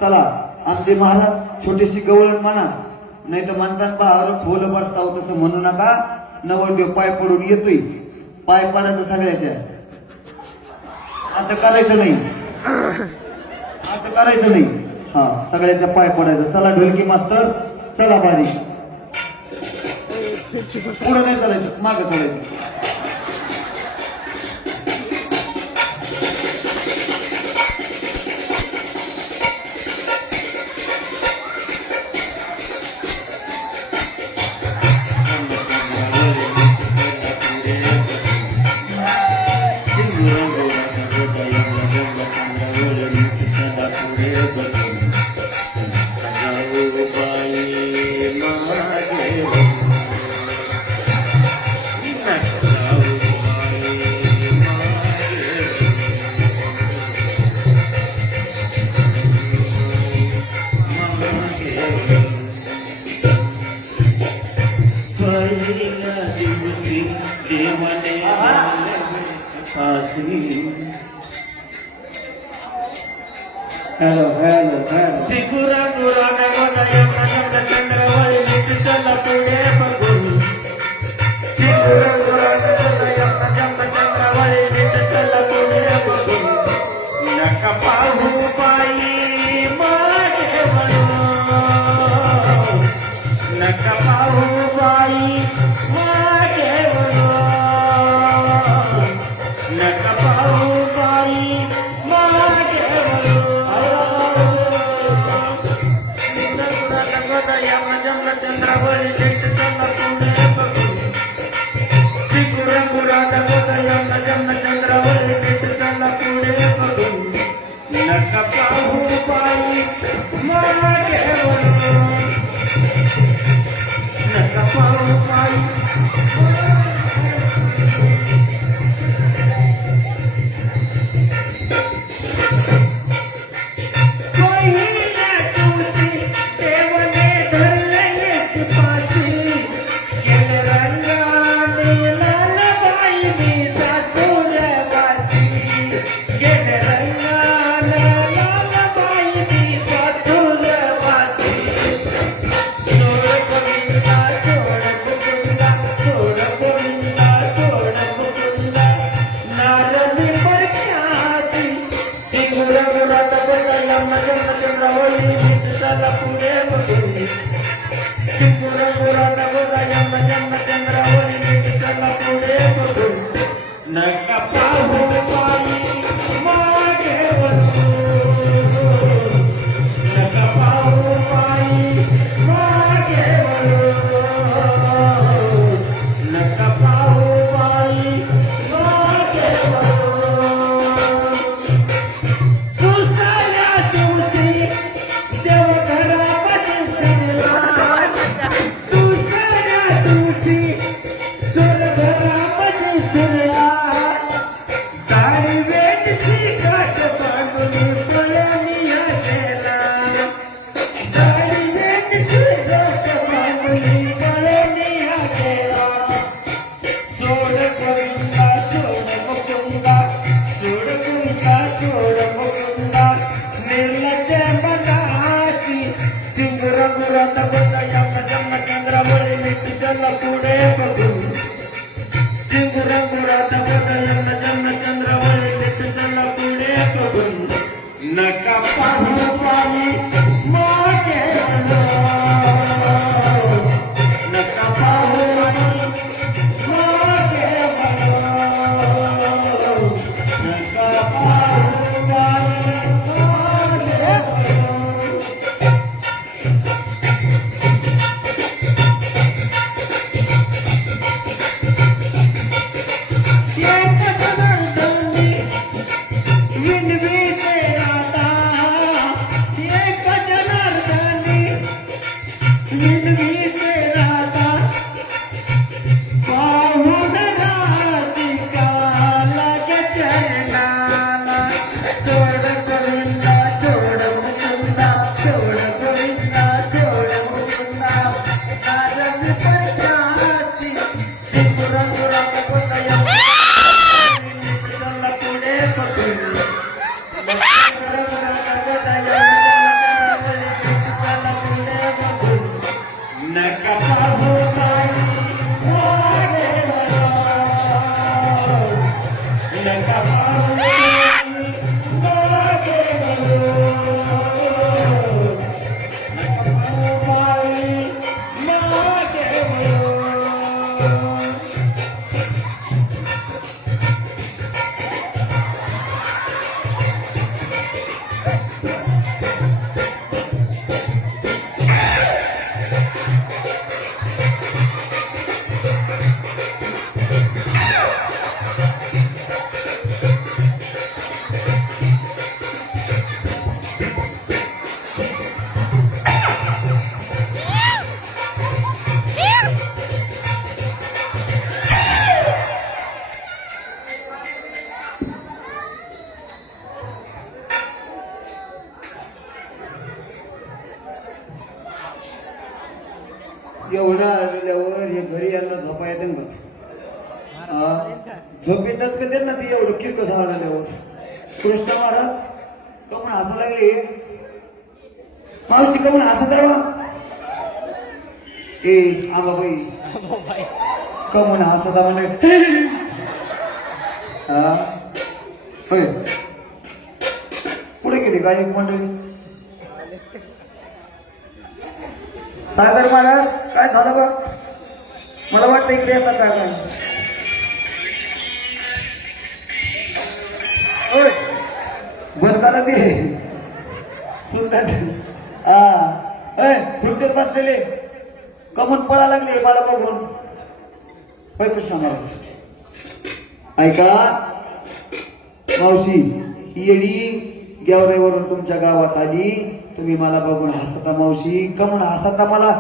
चला आमचे महाराज छोटीशी गवळण म्हणा नाही तर म्हणतात बाहेर फुलं बसताव तसं म्हणू नका. नवरदेव पाय पडून येतोय. पाय पडायचं सगळ्याच्या. असं करायचं नाही. असं करायचं नाही. हा सगळ्याच्या पाय पडायचं. चला ढोलकी मास्तर चला बारीक. पुढं नाही चालायचं मागं चालायचं. हॅलो हॅलो हॅलो तिकुरा गुरा नवदय मनंद चंद्रवळी निश्चल पुढे बघून. तिकुरा गुरा नवदय मनंद चंद्रवळी निश्चल पुढे बघून. नका पाहू पायी मागे वळून. नका पाहू पायी मागे वळून. नका पाहू पायी मागे वळून. चंद्रावळी निश्चल पुढे बघून. तिकुरा गुरा नवदय मनंद चंद्रवळी निश्चल पुढे बघून. नका पाहू पायी मागे वळून. नका पाहू पायी नका पाहू पायी मागे वळून. नका पाहू पायी मागे वळून. नका पाहू पायी मागे वळून. दुसऱ्या दिवशी देवघरामध्ये फिरला. दुसऱ्या दिवशी देवघरामध्ये फिरला. चंद्रावळी निश्चल पुढे बघून. चंद्रावळी निश्चल पुढे बघून. नका पाहू पायी मागे वळून. नका पाहू एवढं आलेल्यावर हे घरी यांना झोपा येते ना झोप येतात का ते ना ती एवढं की कसं आलेल्यावर कृष्ण महाराज कमून हसू लागले मावशी कमून हसत राहा ए आंबाबाई कमून हसता म्हणे होय पुढे गेली काय मंडळी सागर महाराज काय झालं बा मला वाटतं इकडे येतात काय होय बंद करा ते सुलतान खुर्चीत बसलेले कमून पळा लागले मला बघून होय कृष्ण महाराज ऐका मावशी ही येडी गेवरेवरून तुमच्या गावात आली तुम्ही मला बघून हसता मावशी कमून हसता मला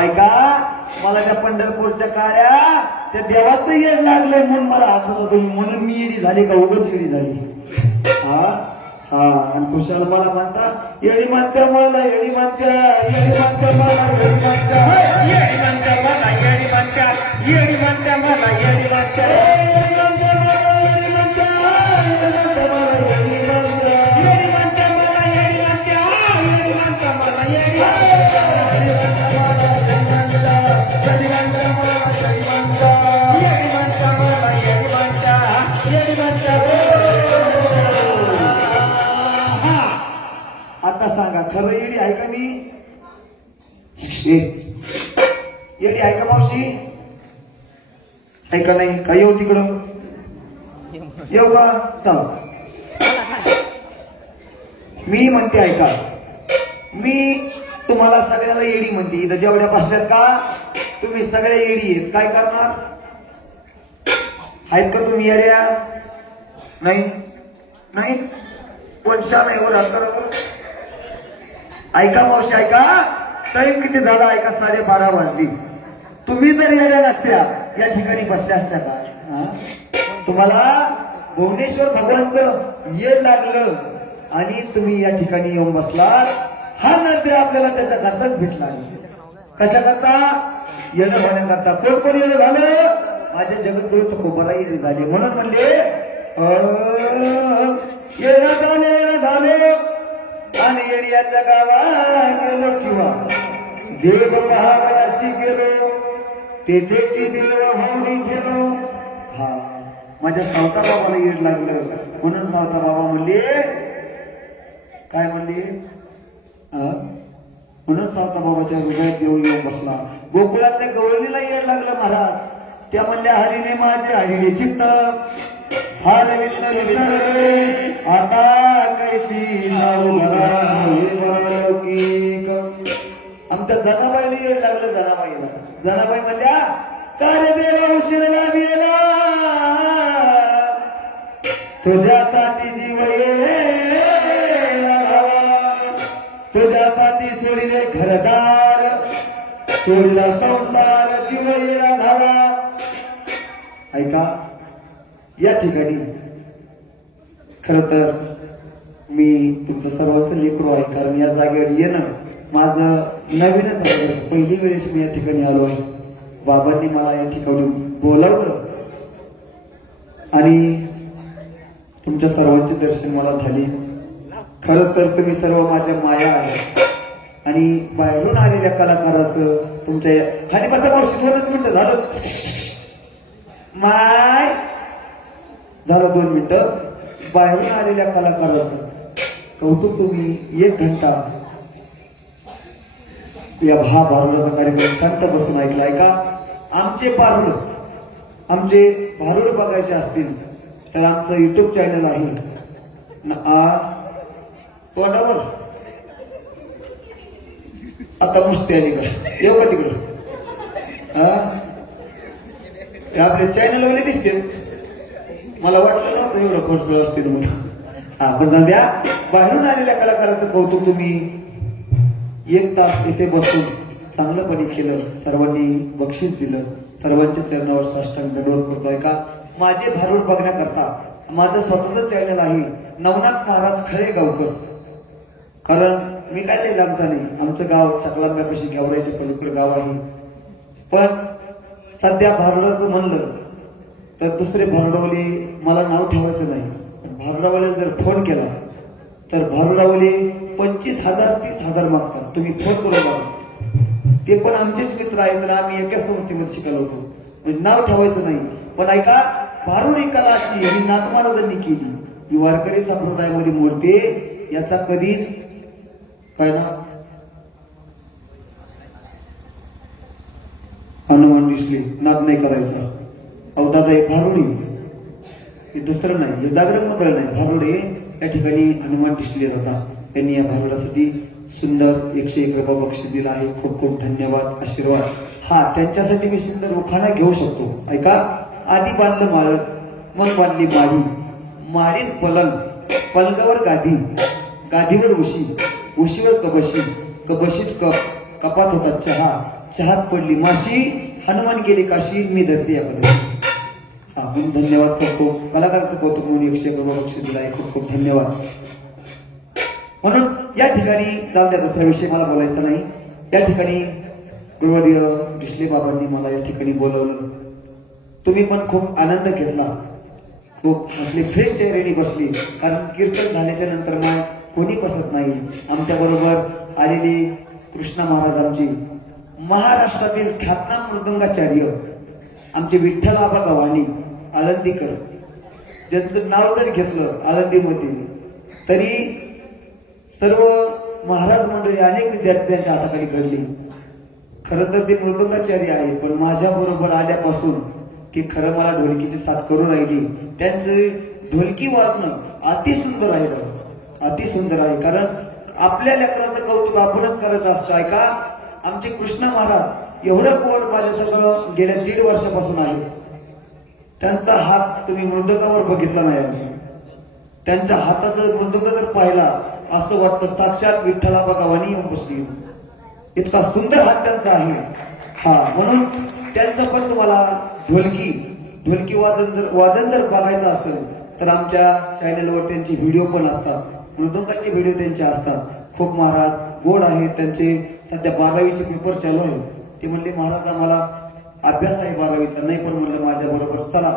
ऐका मला त्या पंढरपूरच्या काळ्या त्या देवाचं येड लागलंय म्हणून मला हसत होतो म्हणून मी येडी झाली का उगाच येडी झाली आणि कुशाल मला म्हणता येडी मानत्या मला येडी मानत्या येडी मानत्या मला येडी मानत्या येडी मानत्या मला येडी मानत्या येडी मानत्या मला येडी मानत्या येडी मानत्या मला येडी मानत्या येडी मानत्या मला येडी मानत्या येडी मानत्या मला येडी आता सांगा खरं येडी आहे का मी येडी आहे का मावशी ऐका नाही का येऊ तिकडं येऊ का चला मी म्हणते ऐका मी तुम्हाला सगळ्याला येडी म्हणते इथं जेवढ्या बसल्यात का तुम्ही सगळ्या येडी आहेत काय करणार आहेत का तुम्ही येड्या नाही नाही कोण शाम आहे ऐका मावशी ऐका टाईम किती झाला ऐका 12:30 वाजली तुम्ही जर येड्या नसत्या या ठिकाणी बसल्या असत्या का तुम्हाला भुवनेश्वर भगवानचं येड लागलं आणि तुम्ही या ठिकाणी येऊन बसलात हा नंतर आपल्याला त्याच्या करताच भेटला कशा करता येणं होण्याकरता कोण कोण येणं झालं माझे जगद्गुरु तुकोबाला येणे झाले म्हणून म्हणले येणं झाले आणि येण्याच्या गावात गेलो किंवा देव पहावयाशी गेलो तेथेची देव होऊन गेलो माझ्या सावता बाबाला येड लागलं म्हणून सावता बाबा म्हणले काय म्हणले म्हणून सावता बाबाच्या हृदयात देव येऊन बसला गोकुळातल्या गवळणीला येड लागलं महाराज त्या म्हणल्या हरीने माझे हरीने चित्त हरविंद विसरले आता कैसी आमच्या जनाबाईला येड लागलं जनाबाई म्हणल्या कार्य देवा उशिरा गेला तुझ्यासाठी जीव तुझ्यासाठी सोडिले घरदार सोडला संसार जीव येला धावा ऐका या ठिकाणी खर तर मी तुमचं सर्वांचं लेकरू आहे कारण या जागेवर येणं माझं नवीनच आहे पहिली वेळेस मी या ठिकाणी आलो आहे बाबांनी मला या ठिकाणी बोलावलं आणि तुमच्या सर्वांचे दर्शन मला झाले खरं तर तुम्ही सर्व माझ्या माया आहे आणि बाहेरून आलेल्या कलाकाराचं तुमच्या खाली बसा मावशी 2 मिनिटं झालं माय झालं 2 मिनिटं बाहेरून आलेल्या कलाकाराचं कौतुक तुम्ही 1 घंटा या भारुडाचा कार्यक्रम शांत बसून ऐकलाय का आमचे भारुड बघायचे असतील तर आमचं युट्यूब चॅनल आहे तोंडावर आता मुस्ती आली का येऊ का तिकडं आपले चॅनल वगैरे दिसते मला वाटलं नव्हतं एवढं खर्च असतील म्हणून पण द्या बाहेरून आलेल्या कलाकाराचं कौतुक तुम्ही 1 तास इथे बसून चांगलंपणे केलं सर्वांनी बक्षीस दिलं सर्वांच्या चरणावर साष्टांग दंडवत करतोय का माझे भारूड बघण्याकरता माझं स्वतःचं चॅनल आहे नवनाथ महाराज खळे गावकर कारण मी काय लय लांबचा नाही, आमचं गाव चकलांब्यापाशी गेवरायच्या पलीकडे गाव आहे. पण सध्या भारुडाचं म्हणलं तर दुसरे भारुडावले मला नाव ठेवायचं नाही. भारुडावाले जर फोन केला तर भारुडावले 25,000 30,000 मागतात. तुम्ही फोन करून बघा. ते पण आमचेच मित्र आहेत तर आम्ही एका संस्थेमध्ये शिकायला होतो. म्हणजे नाव ठेवायचं नाही. पण ऐका, भारुड ही कला अशी ही नाथ महाराजांनी केली. ही वारकरी संप्रदायामध्ये मोडते. याचा कधीच काय ना हनुमान दिसले नाद नाही करायचा. अहो दादा हे भारुड हे दुसरं नाही, हे जागरण मकर नाही. भारुड हे या ठिकाणी हनुमान दिसले जातात. त्यांनी या भारुडासाठी सुंदर 101 रुपये बक्षीस दिला आहे. खूप खूप धन्यवाद, आशीर्वाद. हा, त्यांच्यासाठी मी सुंदर उखाणा घेऊ शकतो. ऐका. आधी बांधलं माळत, मग बांधली माळी, माळीत पलंग, पलंगावर गादी, गादीवर उशी, उशीवर कबशी, कबशीत कप, कपात होता चहा, चहात पडली माशी, हनुमान गेली काशी, मी धरते या पदरी. हा, म्हणून धन्यवाद करतो. कलाकाराचं कौतुक म्हणून 101 रुपये बक्षीस दिला आहे. खूप खूप धन्यवाद. म्हणून या ठिकाणी जाऊ द्या, दुसऱ्या विषयी मला बोलायचं नाही. या ठिकाणी गुरुवर्य डिसले बाबांनी मला या ठिकाणी बोलवलं. तुम्ही पण खूप आनंद घेतला. खूप असले फ्रेश चेहऱ्याने बसली. कारण कीर्तन झाल्याच्या नंतर मग कोणी बसत नाही. आमच्या बरोबर आलेले कृष्णा महाराज आमचे महाराष्ट्रातील ख्यातनाम मृदंगाचार्य आमचे विठ्ठल आबा गव्हाणे आळंदीकर, ज्यांचं नाव जरी घेतलं आळंदीमध्ये तरी सर्व महाराज मंडळी अनेक विद्यार्थ्यांच्या हाताखाली घडली. खरं तर ते मृदंगाचार्य आहे, पण माझ्या बरोबर आल्यापासून ती खरं मला ढोलकीची साथ करून राहिली. त्यांचं ढोलकी वाजणं अतिसुंदर आहे, अतिसुंदर आहे. कारण आपल्या लेकराचं कौतुक आपणच करत असतो. ऐका, आमचे कृष्ण महाराज एवढं गोड माझ्यासगळं गेल्या 1.5 वर्षापासून आहे. त्यांचा हात तुम्ही मृदंगावर बघितला नाही. त्यांच्या हाताचा मृदंग जर पाहिला असं वाटतं साक्षात विठ्ठला भगवानी येऊन बसली. इतका सुंदर हात त्यांचा आहे. हा, म्हणून त्यांचं पण तुम्हाला ढोलकी वादन जर बघायचं असेल तर आमच्या चॅनलवर त्यांचे व्हिडिओ पण असतात. मृदंगाचे व्हिडिओ त्यांचे असतात. खूप महाराज गोड आहेत. त्यांचे सध्या 12वीचे पेपर चालू आहे. ते म्हणले महाराज आम्हाला अभ्यास आहे 12वीचा, नाही पण म्हणलं माझ्या बरोबर चला.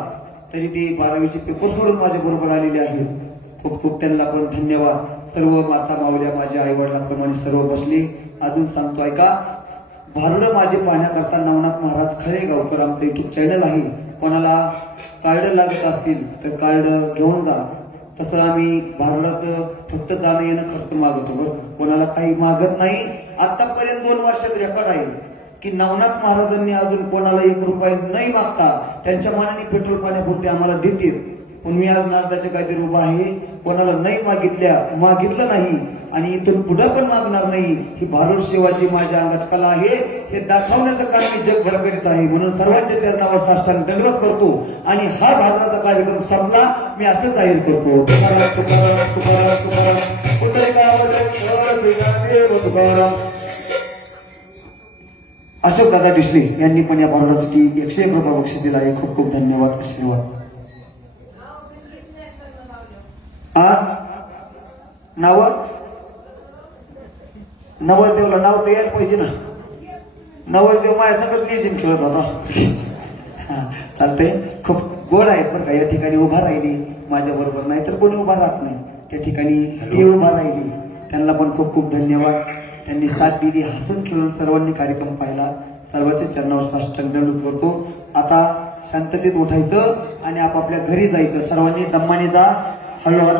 तरी ते 12वीचे पेपर सोडून माझ्या बरोबर आलेले आहेत. खूप खूप त्यांना पण धन्यवाद. सर्व माता मावल्या माझ्या आई वडिलांप्रमाणे सर्व बसले. अजून सांगतो ऐका, भारुड माझे पाहण्याकरता नवनाथ महाराज खळेगावकर आमचं युट्यूब चॅनल आहे. कोणाला कार्ड लागत असतील तर कार्ड घेऊन जा. तसं आम्ही भारुडाचं फक्त जाणं येणं खर्च मागवतो बरं, कोणाला काही मागत नाही. आतापर्यंत 2 वर्षात रेकॉर्ड आहे की नवनाथ महाराजांनी अजून कोणाला 1 रुपया नाही मागता त्यांच्या मनाने पेट्रोल पाण्यापुरते आम्हाला देतील. पण मी आज नारदाच्या काहीतरी उभा आहे. कोणाला नाही मागितलं नाही आणि इथून पुढे पण मागणार नाही. ही भारुड सेवाची माझ्या अंगात कला आहे. हे दाखवण्याचं काम मी जगभर करीत आहे. म्हणून सर्वांच्या चरणावर साष्टांग दंडवत करतो आणि हा भारुडाचा कार्यक्रम संपला मी असं जाहीर करतो. अशोक दादा डिसले यांनी पण या भारुडासाठी 101 रुपये बक्षीस दिला आहे. खूप खूप धन्यवाद, आशीर्वाद. नवरदेवला नाव तर यायला पाहिजे ना. नवरदेव माझ्यासंगच लेझिम खेळत होता. चालतंय. खूप गोड आहेत पण का या ठिकाणी उभा राहिली माझ्या बरोबर, नाही तर कोणी उभा राहत नाही. त्या ठिकाणी ती उभा राहिली. त्यांना पण खूप खूप धन्यवाद. त्यांनी साथ दिली. हसून खेळून सर्वांनी कार्यक्रम पाहिला. सर्वांच्या चरणावर साष्टांग दंडवत करतो. आता शांततेत उठायचं आणि आपापल्या घरी जायचं. सर्वांनी दम्माने जा. हळूहळू